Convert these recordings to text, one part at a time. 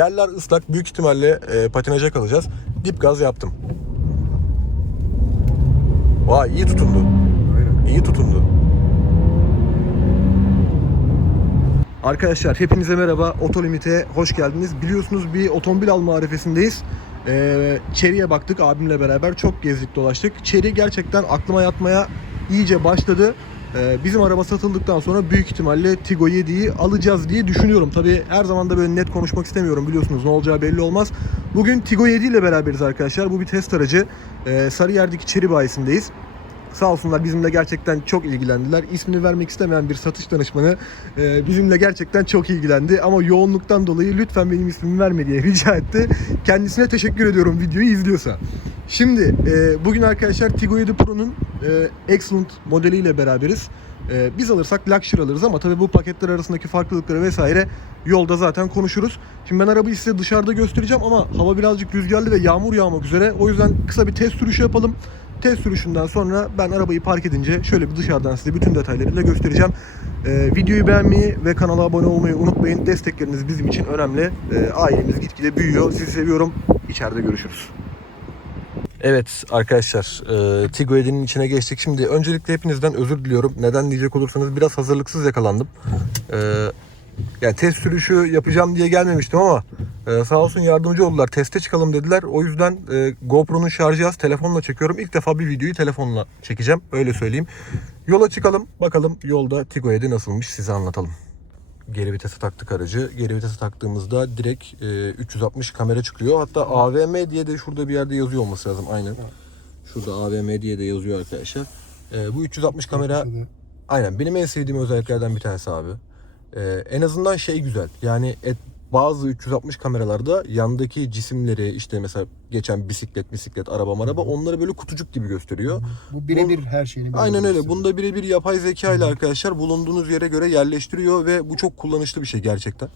Yerler ıslak. Büyük ihtimalle e, patinaja kalacağız. Dip gaz yaptım. Vay iyi tutundu. İyi tutundu. Arkadaşlar hepinize merhaba. Otolimit'e hoş geldiniz. Biliyorsunuz bir otomobil alma arifesindeyiz. Ee, Chery'e baktık abimle beraber. Çok gezdik dolaştık. Chery gerçekten aklıma yatmaya iyice başladı. Ee, bizim araba satıldıktan sonra büyük ihtimalle Tigo 7'yi alacağız diye düşünüyorum. Tabi her zaman da böyle net konuşmak istemiyorum biliyorsunuz ne olacağı belli olmaz. Bugün Tigo 7 ile beraberiz arkadaşlar. Bu bir test aracı. Ee, Sarıyer'deki Chery bayisindeyiz. Sağ olsunlar bizimle gerçekten çok ilgilendiler. İsmini vermek istemeyen bir satış danışmanı e, bizimle gerçekten çok ilgilendi. Ama yoğunluktan dolayı lütfen benim ismimi verme diye rica etti. Kendisine teşekkür ediyorum videoyu izliyorsa. Şimdi e, bugün arkadaşlar Tigo 7 Pro'nun e, Excellent modeliyle beraberiz. E, biz alırsak Luxury alırız ama tabii bu paketler arasındaki farklılıkları vesaire yolda zaten konuşuruz. Şimdi ben arabayı size dışarıda göstereceğim ama hava birazcık rüzgarlı ve yağmur yağmak üzere. O yüzden kısa bir test sürüşü yapalım. Test sürüşünden sonra ben arabayı park edince şöyle bir dışarıdan size bütün detaylarıyla göstereceğim. Ee, videoyu beğenmeyi ve kanala abone olmayı unutmayın. Destekleriniz bizim için önemli. Ee, ailemiz gitgide büyüyor. Sizi seviyorum. İçeride görüşürüz. Evet arkadaşlar e, Tigo 7'nin içine geçtik. Şimdi öncelikle hepinizden özür diliyorum. Neden diyecek olursanız biraz hazırlıksız yakalandım. E, yani test sürüşü yapacağım diye gelmemiştim ama e, sağ olsun yardımcı oldular. Teste çıkalım dediler. O yüzden e, GoPro'nun şarjı az telefonla çekiyorum. İlk defa bir videoyu telefonla çekeceğim. Öyle söyleyeyim. Yola çıkalım. Bakalım yolda Tigo 7 nasılmış size anlatalım. Geri vitese taktık aracı. Geri vitese taktığımızda direkt e, 360 kamera çıkıyor. Hatta AVM diye de şurada bir yerde yazıyor olması lazım. Aynen. Şurada AVM diye de yazıyor arkadaşlar. E, bu 360 kamera Aynen benim en sevdiğim özelliklerden bir tanesi abi. Ee, en azından şey güzel. Yani et, bazı 360 kameralarda yandaki cisimleri işte mesela geçen bisiklet, bisiklet, araba, maraba onları böyle kutucuk gibi gösteriyor. Bu birebir her şeyini Aynen öyle. Bunda birebir yapay zeka ile arkadaşlar bulunduğunuz yere göre yerleştiriyor ve bu çok kullanışlı bir şey gerçekten.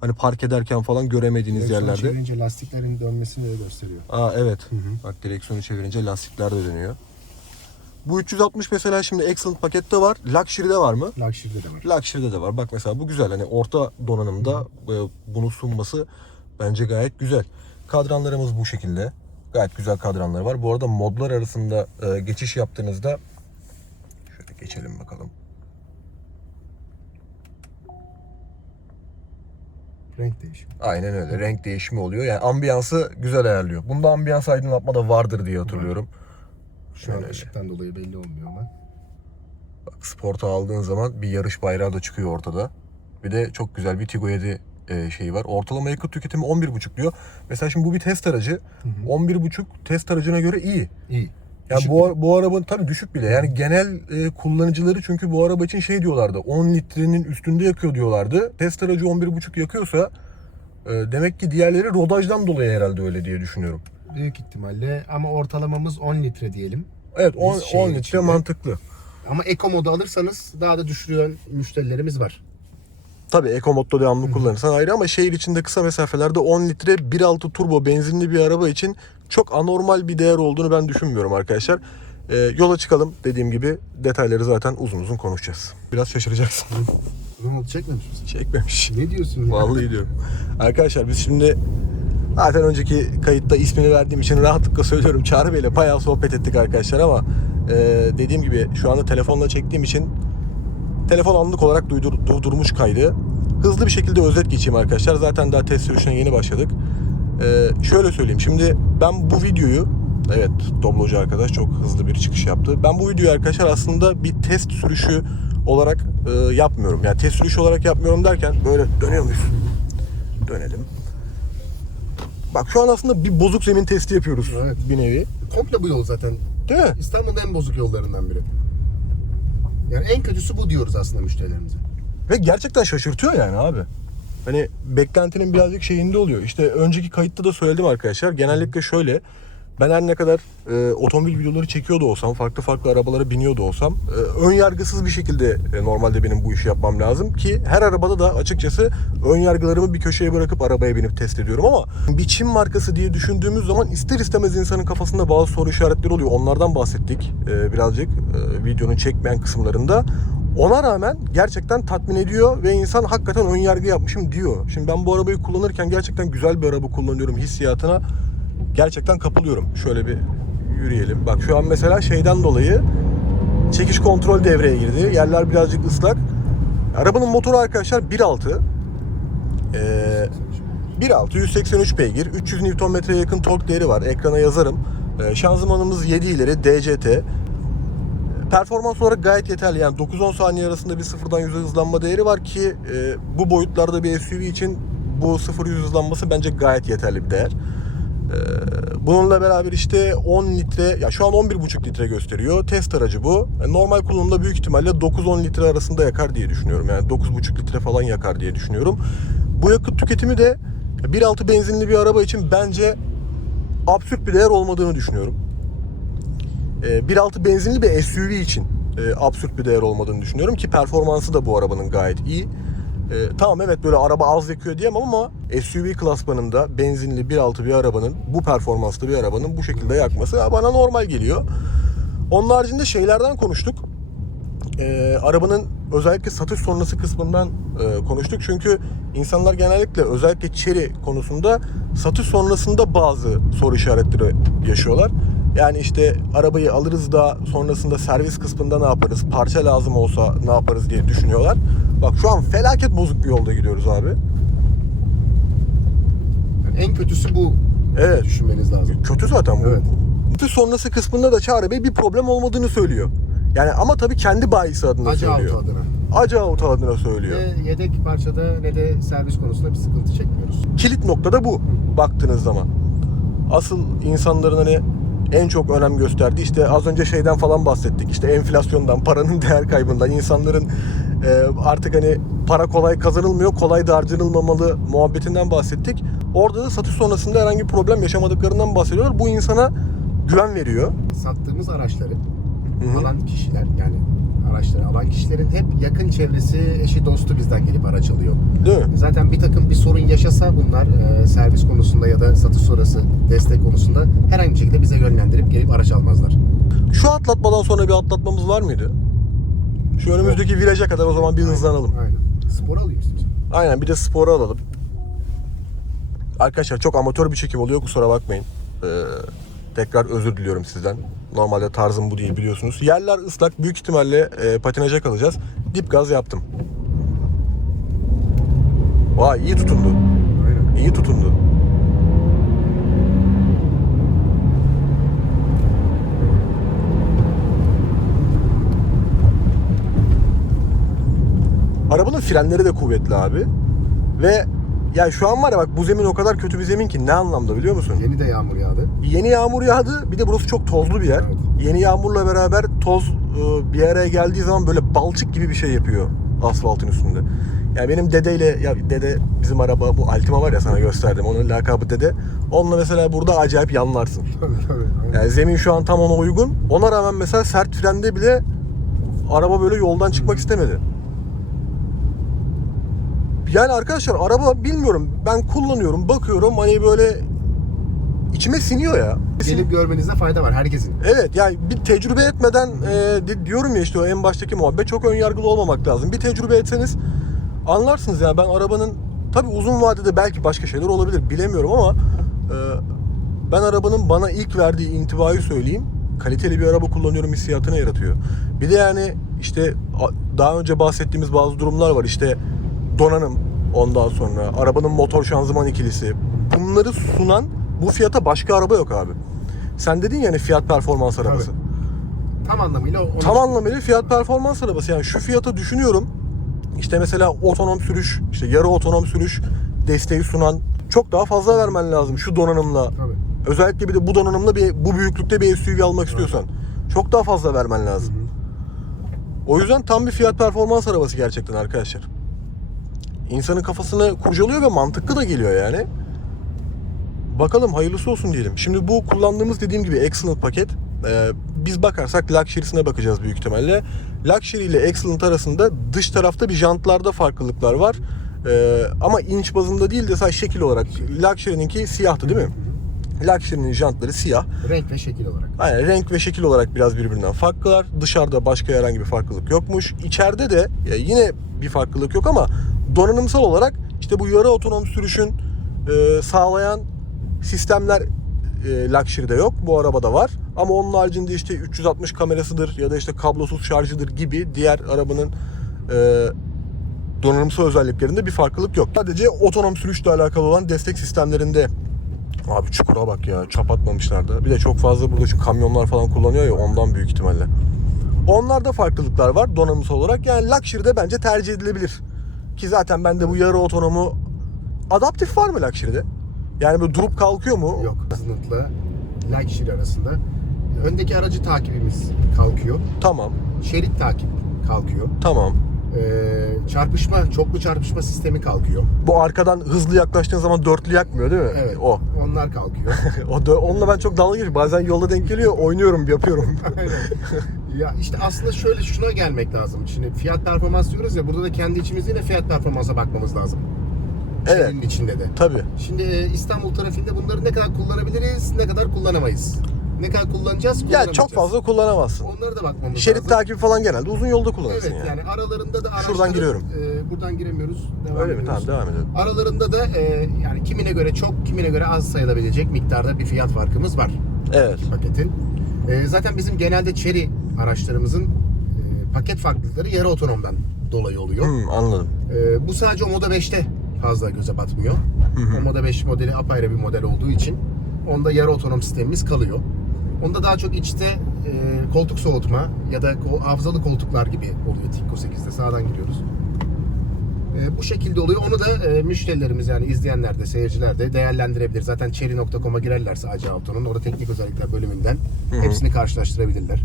Hani park ederken falan göremediğiniz Direksiyonu yerlerde. çevirince lastiklerin dönmesini de gösteriyor. Aa evet. hı. Bak direksiyonu çevirince lastikler de dönüyor. Bu 360 mesela şimdi Excellent pakette var. Luxury'de var mı? Luxury'de de var. Luxury'de de var. Bak mesela bu güzel. Hani orta donanımda e, bunu sunması bence gayet güzel. Kadranlarımız bu şekilde. Gayet güzel kadranlar var. Bu arada modlar arasında e, geçiş yaptığınızda şöyle geçelim bakalım. Renk değişimi. Aynen öyle. Renk değişimi oluyor. Yani ambiyansı güzel ayarlıyor. Bunda ambiyans aydınlatma da vardır diye hatırlıyorum. Şu an ışıktan dolayı belli olmuyor ama. Bak Sport'a aldığın zaman bir yarış bayrağı da çıkıyor ortada. Bir de çok güzel bir Tigo 7 e, şeyi var. Ortalama yakıt tüketimi 11,5 diyor. Mesela şimdi bu bir test aracı. Hı hı. 11,5 test aracına göre iyi. İyi. Yani Düşük bu, bu arabanın tabii düşük bile. Yani genel e, kullanıcıları çünkü bu araba için şey diyorlardı. 10 litrenin üstünde yakıyor diyorlardı. Test aracı 11,5 yakıyorsa e, demek ki diğerleri rodajdan dolayı herhalde öyle diye düşünüyorum. Büyük ihtimalle ama ortalamamız 10 litre diyelim. Evet 10, Biz şey 10 litre içinde- mantıklı. Ama Eco modu alırsanız daha da düşüren müşterilerimiz var. Tabii Eco modda devamlı kullanırsan ayrı ama şehir içinde kısa mesafelerde 10 litre 1.6 turbo benzinli bir araba için çok anormal bir değer olduğunu ben düşünmüyorum arkadaşlar. Ee, yola çıkalım dediğim gibi detayları zaten uzun uzun konuşacağız. Biraz şaşıracaksın. Ne oldu çekmemiş misin? Çekmemiş. Ne diyorsun ya? Vallahi diyorum. Arkadaşlar biz şimdi zaten önceki kayıtta ismini verdiğim için rahatlıkla söylüyorum. Çağrı Bey'le bayağı sohbet ettik arkadaşlar ama e, dediğim gibi şu anda telefonla çektiğim için telefon anlık olarak duydur, durdurmuş kaydı. Hızlı bir şekilde özet geçeyim arkadaşlar. Zaten daha test sürüşüne yeni başladık. E, şöyle söyleyeyim. Şimdi ben bu videoyu Evet Doblocu arkadaş çok hızlı bir çıkış yaptı. Ben bu videoyu arkadaşlar aslında bir test sürüşü olarak e, yapmıyorum. Yani test sürüşü olarak yapmıyorum derken böyle dönüyor muyuz? Dönelim. Bak şu an aslında bir bozuk zemin testi yapıyoruz Evet. bir nevi. Komple bu yol zaten. Değil mi? İstanbul'un en bozuk yollarından biri. Yani en kötüsü bu diyoruz aslında müşterilerimize. Ve gerçekten şaşırtıyor yani abi. Hani beklentinin birazcık şeyinde oluyor. İşte önceki kayıtta da söyledim arkadaşlar. Genellikle şöyle. Ben her ne kadar e, otomobil videoları çekiyor da olsam, farklı farklı arabalara biniyor da olsam, e, ön yargısız bir şekilde e, normalde benim bu işi yapmam lazım ki her arabada da açıkçası ön yargılarımı bir köşeye bırakıp arabaya binip test ediyorum ama bir Çin markası diye düşündüğümüz zaman ister istemez insanın kafasında bazı soru işaretleri oluyor. Onlardan bahsettik e, birazcık e, videonun çekmeyen kısımlarında. Ona rağmen gerçekten tatmin ediyor ve insan hakikaten ön yargı yapmışım diyor. Şimdi ben bu arabayı kullanırken gerçekten güzel bir araba kullanıyorum hissiyatına. Gerçekten kapılıyorum. Şöyle bir yürüyelim. Bak şu an mesela şeyden dolayı çekiş kontrol devreye girdi. Yerler birazcık ıslak. Arabanın motoru arkadaşlar 1.6. Ee, 1.6 183 beygir, 300 Nm'ye yakın tork değeri var. Ekrana yazarım. Ee, şanzımanımız 7 ileri DCT. Performans olarak gayet yeterli. Yani 9-10 saniye arasında bir sıfırdan 100'e hızlanma değeri var ki e, bu boyutlarda bir SUV için bu 0-100 hızlanması bence gayet yeterli bir değer. Ee, Bununla beraber işte 10 litre, ya şu an 11,5 litre gösteriyor. Test aracı bu. Yani Normal kullanımda büyük ihtimalle 9-10 litre arasında yakar diye düşünüyorum. Yani 9,5 litre falan yakar diye düşünüyorum. Bu yakıt tüketimi de 1.6 benzinli bir araba için bence absürt bir değer olmadığını düşünüyorum. Ee, 1.6 benzinli bir SUV için e, absürt bir değer olmadığını düşünüyorum ki performansı da bu arabanın gayet iyi. Ee, tamam evet böyle araba az yakıyor diyemem ama SUV klasmanında benzinli 1.6 bir arabanın bu performanslı bir arabanın bu şekilde yakması bana normal geliyor. Onun haricinde şeylerden konuştuk. Ee, arabanın özellikle satış sonrası kısmından e, konuştuk. Çünkü insanlar genellikle özellikle Chery konusunda satış sonrasında bazı soru işaretleri yaşıyorlar. Yani işte arabayı alırız da sonrasında servis kısmında ne yaparız? Parça lazım olsa ne yaparız diye düşünüyorlar. Bak şu an felaket bozuk bir yolda gidiyoruz abi. Yani en kötüsü bu Evet. düşünmeniz lazım. Kötü zaten bu. Evet. Satış sonrası kısmında da Çağrı Bey bir problem olmadığını söylüyor. Yani ama tabii kendi bayisi adına Acı söylüyor. altı adına. Acı Auto adına söylüyor. Ve yedek parçada ne de servis konusunda bir sıkıntı çekmiyoruz. kilit nokta da bu baktığınız zaman. Asıl insanların hani en çok önem gösterdiği işte az önce şeyden falan bahsettik. İşte enflasyondan, paranın değer kaybından, insanların e, artık hani para kolay kazanılmıyor, kolay da harcanılmamalı muhabbetinden bahsettik. Orada da satış sonrasında herhangi bir problem yaşamadıklarından bahsediyorlar. Bu insana güven veriyor. Sattığımız araçları Hı hı. alan kişiler yani araçları alan kişilerin hep yakın çevresi, eşi dostu bizden gelip araç alıyor. Değil mi? Zaten bir takım bir sorun yaşasa bunlar e, servis konusunda ya da satış sonrası destek konusunda herhangi bir şekilde bize yönlendirip gelip araç almazlar. Şu atlatmadan sonra bir atlatmamız var mıydı? Şu önümüzdeki viraja kadar o zaman bir hızlanalım. Aynen. Spor alayım istiyorsan. Aynen bir de sporu alalım. Arkadaşlar çok amatör bir çekim oluyor kusura bakmayın. Ee, tekrar özür diliyorum sizden. Normalde tarzım bu değil biliyorsunuz. Yerler ıslak büyük ihtimalle e, patinaja kalacağız. Dip gaz yaptım. Vay iyi tutundu. Aynen. İyi tutundu. Arabanın frenleri de kuvvetli abi. Ve ya şu an var ya bak bu zemin o kadar kötü bir zemin ki ne anlamda biliyor musun? Yeni de yağmur yağdı. Yeni yağmur yağdı. Bir de burası çok tozlu bir yer. Evet. Yeni yağmurla beraber toz e, bir araya geldiği zaman böyle balçık gibi bir şey yapıyor asfaltın üstünde. Yani benim dedeyle ya dede bizim araba bu Altima var ya sana gösterdim. Onun lakabı dede. Onunla mesela burada acayip yanlarsın. Tabii tabii. Yani zemin şu an tam ona uygun. Ona rağmen mesela sert frende bile araba böyle yoldan çıkmak istemedi. Yani arkadaşlar araba bilmiyorum ben kullanıyorum bakıyorum hani böyle içime siniyor ya. Gelip görmenizde fayda var herkesin. Evet yani bir tecrübe etmeden e, di- diyorum ya işte o en baştaki muhabbet çok ön yargılı olmamak lazım. Bir tecrübe etseniz anlarsınız yani ben arabanın tabi uzun vadede belki başka şeyler olabilir bilemiyorum ama e, ben arabanın bana ilk verdiği intibayı söyleyeyim. Kaliteli bir araba kullanıyorum hissiyatını yaratıyor. Bir de yani işte daha önce bahsettiğimiz bazı durumlar var işte donanım ondan sonra arabanın motor şanzıman ikilisi bunları sunan bu fiyata başka araba yok abi. Sen dedin yani fiyat performans arabası. Tam anlamıyla onu Tam anlamıyla fiyat performans arabası. Yani şu fiyata düşünüyorum. İşte mesela otonom sürüş, işte yarı otonom sürüş desteği sunan çok daha fazla vermen lazım şu donanımla. Tabii. Özellikle bir de bu donanımla bir bu büyüklükte bir SUV almak istiyorsan çok daha fazla vermen lazım. O yüzden tam bir fiyat performans arabası gerçekten arkadaşlar. İnsanın kafasını kurcalıyor ve mantıklı da geliyor yani. Bakalım hayırlısı olsun diyelim. Şimdi bu kullandığımız dediğim gibi Excellent paket. Ee, biz bakarsak Luxury'sine bakacağız büyük ihtimalle. Luxury ile Excellent arasında dış tarafta bir jantlarda farklılıklar var. Ee, ama inç bazında değil de sadece şekil olarak. Luxury'ninki siyahtı değil mi? Luxury'nin jantları siyah. Renk ve şekil olarak. Aynen renk ve şekil olarak biraz birbirinden farklılar. Dışarıda başka herhangi bir farklılık yokmuş. İçeride de yine bir farklılık yok ama donanımsal olarak işte bu yarı otonom sürüşün e, sağlayan sistemler e, Luxury'de yok. Bu arabada var. Ama onun haricinde işte 360 kamerasıdır ya da işte kablosuz şarjıdır gibi diğer arabanın e, donanımsal özelliklerinde bir farklılık yok. Sadece otonom sürüşle alakalı olan destek sistemlerinde Abi çukura bak ya çap atmamışlar da. Bir de çok fazla burada şu kamyonlar falan kullanıyor ya ondan büyük ihtimalle. Onlarda farklılıklar var donanımsal olarak. Yani Luxury'de bence tercih edilebilir. Ki zaten bende bu yarı otonomu adaptif var mı Luxury'de? Yani böyle durup kalkıyor mu? Yok. Hızlılıkla Luxury arasında. Öndeki aracı takibimiz kalkıyor. Tamam. Şerit takip kalkıyor. Tamam. Ee, çarpışma, çoklu çarpışma sistemi kalkıyor. Bu arkadan hızlı yaklaştığın zaman dörtlü yakmıyor değil mi? Evet. O. Onlar kalkıyor. o dö- onunla ben çok dalga geçiyorum. Bazen yolda denk geliyor, oynuyorum, yapıyorum. ya işte aslında şöyle şuna gelmek lazım. Şimdi fiyat performans diyoruz ya burada da kendi içimizde yine fiyat performansa bakmamız lazım. Evet. Şehrin içinde de. Tabii. Şimdi e, İstanbul trafiğinde bunları ne kadar kullanabiliriz, ne kadar kullanamayız. Ne kadar kullanacağız, Ya çok fazla kullanamazsın. Onlara da bakmamız Şerit lazım. takibi falan genelde uzun yolda kullanırsın Evet yani. yani aralarında da araçların, Şuradan giriyorum. e, buradan giremiyoruz. Devam Öyle mi? ediyoruz. Tamam devam edelim. Aralarında da e, yani kimine göre çok, kimine göre az sayılabilecek miktarda bir fiyat farkımız var Evet. paketin. E, zaten bizim genelde Chery araçlarımızın e, paket farklılıkları yarı otonomdan dolayı oluyor. Hmm, anladım. E, bu sadece o Moda 5'te fazla göze batmıyor. O Moda 5 modeli apayrı bir model olduğu için onda yarı otonom sistemimiz kalıyor. Onda daha çok içte e, koltuk soğutma ya da ko- hafızalı koltuklar gibi oluyor Tikko 8'de sağdan giriyoruz. E, bu şekilde oluyor. Onu da e, müşterilerimiz yani izleyenler de seyirciler de değerlendirebilir. Zaten Chery.com'a girerlerse AC Auto'nun orada teknik özellikler bölümünden hı. hepsini karşılaştırabilirler.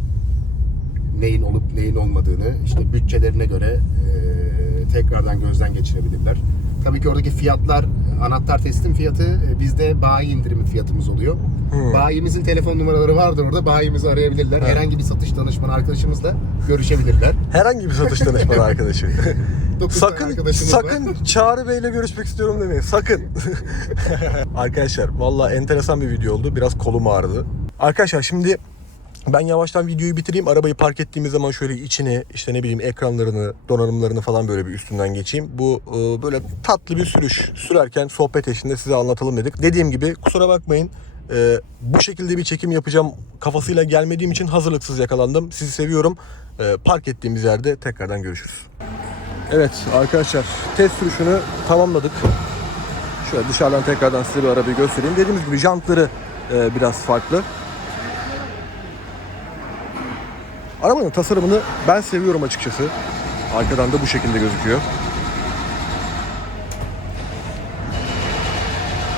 Neyin olup neyin olmadığını işte bütçelerine göre e, tekrardan gözden geçirebilirler. Tabii ki oradaki fiyatlar anahtar teslim fiyatı e, bizde bayi indirimi fiyatımız oluyor. Hı. Bayimizin telefon numaraları vardır orada. Bayimizi arayabilirler. Evet. Herhangi bir satış danışmanı arkadaşımızla görüşebilirler. Herhangi bir satış danışmanı arkadaşı. Sakın sakın Çağrı Bey'le görüşmek istiyorum demeyin. Sakın. Arkadaşlar valla enteresan bir video oldu. Biraz kolum ağrıdı. Arkadaşlar şimdi ben yavaştan videoyu bitireyim. Arabayı park ettiğimiz zaman şöyle içini, işte ne bileyim ekranlarını, donanımlarını falan böyle bir üstünden geçeyim. Bu e, böyle tatlı bir sürüş. Sürerken sohbet eşliğinde size anlatalım dedik. Dediğim gibi kusura bakmayın. e, bu şekilde bir çekim yapacağım kafasıyla gelmediğim için hazırlıksız yakalandım. Sizi seviyorum. E, park ettiğimiz yerde tekrardan görüşürüz. Evet arkadaşlar test sürüşünü tamamladık. Şöyle dışarıdan tekrardan size bir arabayı göstereyim. Dediğimiz gibi jantları e, biraz farklı. Arabanın tasarımını ben seviyorum açıkçası. Arkadan da bu şekilde gözüküyor.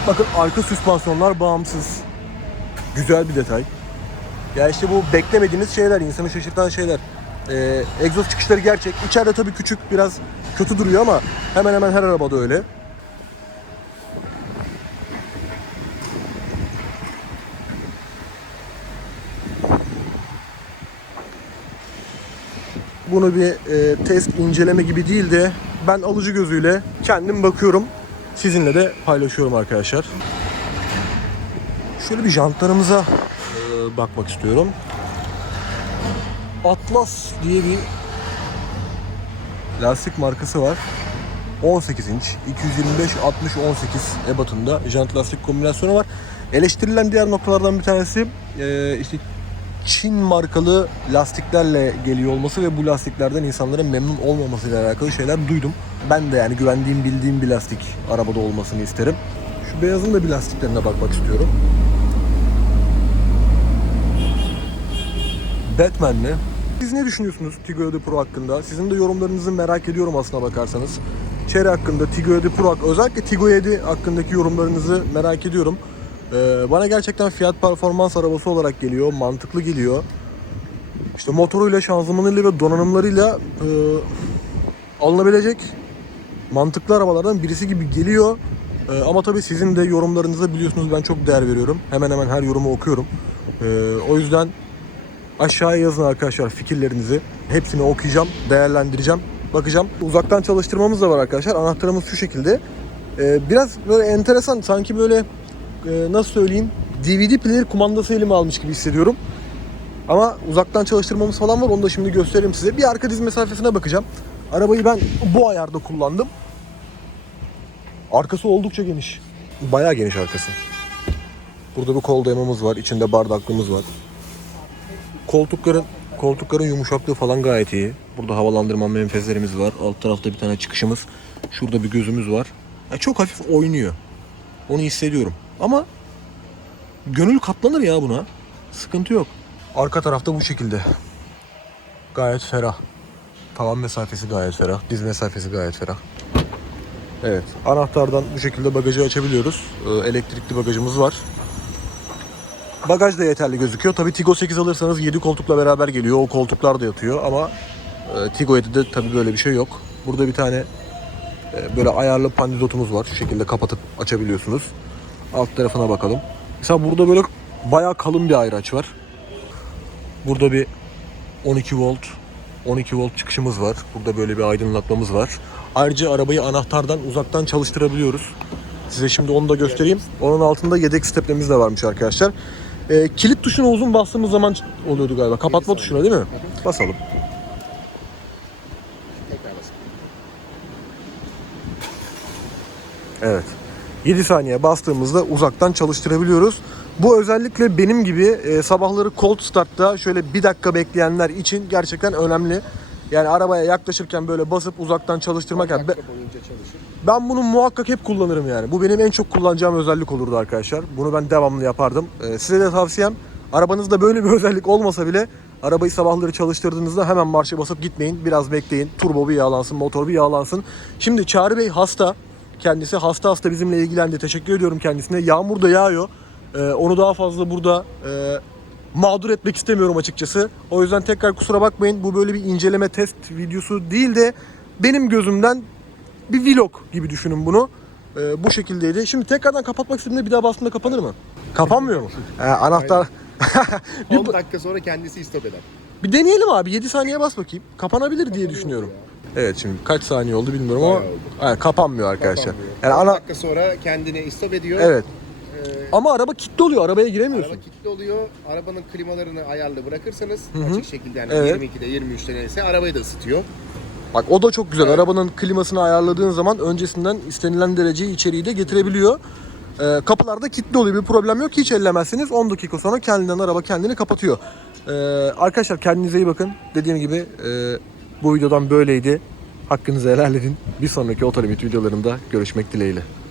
Bakın arka süspansiyonlar bağımsız. Güzel bir detay. Ya işte bu beklemediğiniz şeyler, insanı şaşırtan şeyler. Ee, egzoz çıkışları gerçek. İçeride tabii küçük, biraz kötü duruyor ama hemen hemen her arabada öyle. Bunu bir e, test inceleme gibi değil de ben alıcı gözüyle kendim bakıyorum. Sizinle de paylaşıyorum arkadaşlar. Şöyle bir jantlarımıza e, bakmak istiyorum. Atlas diye bir lastik markası var. 18 inç, 225, 60, 18 ebatında jant lastik kombinasyonu var. Eleştirilen diğer noktalardan bir tanesi e, işte Çin markalı lastiklerle geliyor olması ve bu lastiklerden insanların memnun olmamasıyla alakalı şeyler duydum. Ben de yani güvendiğim, bildiğim bir lastik arabada olmasını isterim. Şu beyazın da bir lastiklerine bakmak istiyorum. Batman'le. Siz ne düşünüyorsunuz Tiggo Öde Pro hakkında? Sizin de yorumlarınızı merak ediyorum aslına bakarsanız. Chery hakkında, Tiggo Öde Pro hakkında, özellikle Tiggo 7 hakkındaki yorumlarınızı merak ediyorum. Ee, bana gerçekten fiyat performans arabası olarak geliyor, mantıklı geliyor. İşte motoruyla, şanzımanıyla ve donanımlarıyla e, alınabilecek mantıklı arabalardan birisi gibi geliyor. Ee, ama tabii sizin de yorumlarınıza biliyorsunuz ben çok değer veriyorum. Hemen hemen her yorumu okuyorum. Ee, o yüzden aşağıya yazın arkadaşlar fikirlerinizi. Hepsini okuyacağım, değerlendireceğim, bakacağım. Uzaktan çalıştırmamız da var arkadaşlar. Anahtarımız şu şekilde. Ee, biraz böyle enteresan sanki böyle e, nasıl söyleyeyim DVD player kumandası elime almış gibi hissediyorum. Ama uzaktan çalıştırmamız falan var. Onu da şimdi göstereyim size. Bir arka diz mesafesine bakacağım. Arabayı ben bu ayarda kullandım. Arkası oldukça geniş. Bayağı geniş arkası. Burada bir kol dayamamız var. İçinde bardaklığımız var. Koltukların koltukların yumuşaklığı falan gayet iyi. Burada havalandırma menfezlerimiz var. Alt tarafta bir tane çıkışımız. Şurada bir gözümüz var. Ya çok hafif oynuyor. Onu hissediyorum. Ama gönül katlanır ya buna. Sıkıntı yok. Arka tarafta bu şekilde. Gayet ferah. Tavan mesafesi gayet ferah. Diz mesafesi gayet ferah. Evet. Anahtardan bu şekilde bagajı açabiliyoruz. Ee, Elektrikli bagajımız var. Bagaj da yeterli gözüküyor. Tabii Tigo 8 alırsanız 7 koltukla beraber geliyor. O koltuklar da yatıyor ama e, Tigo 7'de tabii böyle bir şey yok. Burada bir tane e, böyle ayarlı pandidotumuz var. Şu şekilde kapatıp açabiliyorsunuz. Alt tarafına bakalım. Mesela burada böyle bayağı kalın bir ayraç var. Burada bir 12 volt 12 volt çıkışımız var. Burada böyle bir aydınlatmamız var. Ayrıca arabayı anahtardan uzaktan çalıştırabiliyoruz. Size şimdi onu da göstereyim. Onun altında yedek steplemiz de varmış arkadaşlar. Ee, kilit tuşuna uzun bastığımız zaman oluyordu galiba. Kapatma tuşuna değil mi? Basalım. Evet. 7 saniye bastığımızda uzaktan çalıştırabiliyoruz. Bu özellikle benim gibi e, sabahları cold start'ta şöyle bir dakika bekleyenler için gerçekten önemli. Yani arabaya yaklaşırken böyle basıp uzaktan çalıştırmak. Yani be- Dakika boyunca çalışır. Ben bunu muhakkak hep kullanırım yani. Bu benim en çok kullanacağım özellik olurdu arkadaşlar. Bunu ben devamlı yapardım. Ee, size de tavsiyem arabanızda böyle bir özellik olmasa bile arabayı sabahları çalıştırdığınızda hemen marşa basıp gitmeyin. Biraz bekleyin. Turbo bir yağlansın, motor bir yağlansın. Şimdi Çağrı Bey hasta. Kendisi hasta hasta bizimle ilgilendi. Teşekkür ediyorum kendisine. Yağmur da yağıyor. Ee, onu daha fazla burada e, mağdur etmek istemiyorum açıkçası. O yüzden tekrar kusura bakmayın. Bu böyle bir inceleme test videosu değil de benim gözümden bir vlog gibi düşünün bunu. Ee, bu şekildeydi. Şimdi tekrardan kapatmak istediğimde bir daha bastığımda kapanır mı? Kapanmıyor mu? Ee, anahtar. bir, 10 dakika sonra kendisi istop eder. bir deneyelim abi. 7 saniye bas bakayım. Kapanabilir diye düşünüyorum. Evet şimdi kaç saniye oldu bilmiyorum ama Bayağı oldu. Evet, kapanmıyor arkadaşlar. Kapanmıyor. Yani 10 ana dakika sonra kendini istop ediyor. evet. Ee, Ama araba kilitli oluyor. Arabaya giremiyorsun. Araba kilitli oluyor. Arabanın klimalarını ayarlı bırakırsanız açık şekilde yani Evet. 22'de 23'te neyse arabayı da ısıtıyor. Bak o da çok güzel. Arabanın klimasını ayarladığın zaman öncesinden istenilen dereceyi içeriği de getirebiliyor. Ee, kapılarda kilitli oluyor. Bir problem yok. Hiç ellemezsiniz. 10 dakika sonra kendinden araba kendini kapatıyor. Ee, arkadaşlar kendinize iyi bakın. Dediğim gibi e, bu videodan böyleydi. Hakkınızı helal edin. Bir sonraki otolimit videolarında görüşmek dileğiyle.